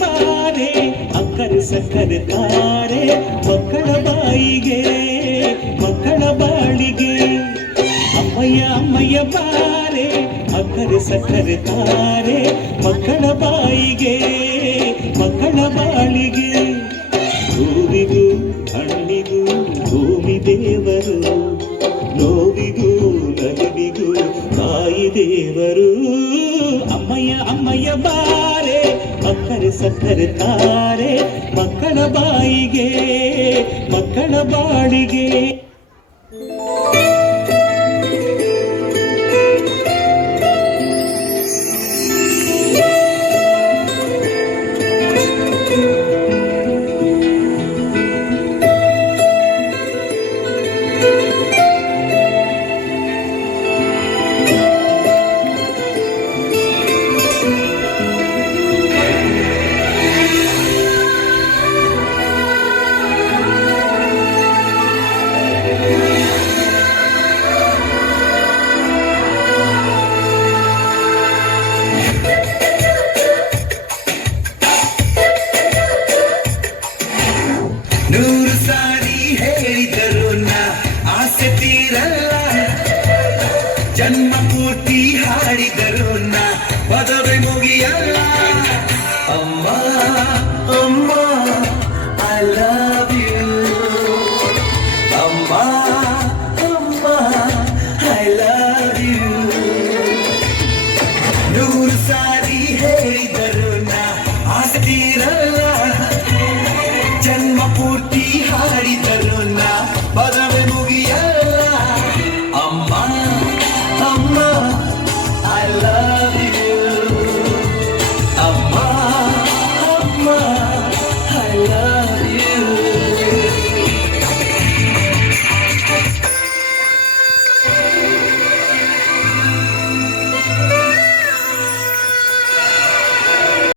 ಬಾರೆ ಅಕ್ಕರೆ ಸಕ್ಕರೆ ತಾರೆ ಮಕ್ಕಳ ಬಾಯಿಗೆ ಮಕ್ಕಳ ಬಾಳಿಗೆ ಅಮ್ಮಯ್ಯ ಬಾರೆ ಅಕ್ಕರೆ ಸಕ್ಕರೆ ತಾರೆ ಮಕ್ಕಳ ಬಾಯಿಗೆ ಮಕ್ಕಳ ಬಾಳಿಗೆ ಹೂವಿಗೂ ಹಣ್ಣಿಗೂ ಭೂಮಿ ದೇವರು ನೋವಿಗೂ ನಲಿವಿಗೂ ತಾಯಿ ದೇವರು ಅಮ್ಮಯ್ಯ ಬಾರೆ ಅಕ್ಕರೆ ಸಕ್ಕರೆ ತಾರೆ ಮಕ್ಕಳ ಬಾಯಿಗೆ ಮಕ್ಕಳ ಬಾಳಿಗೆ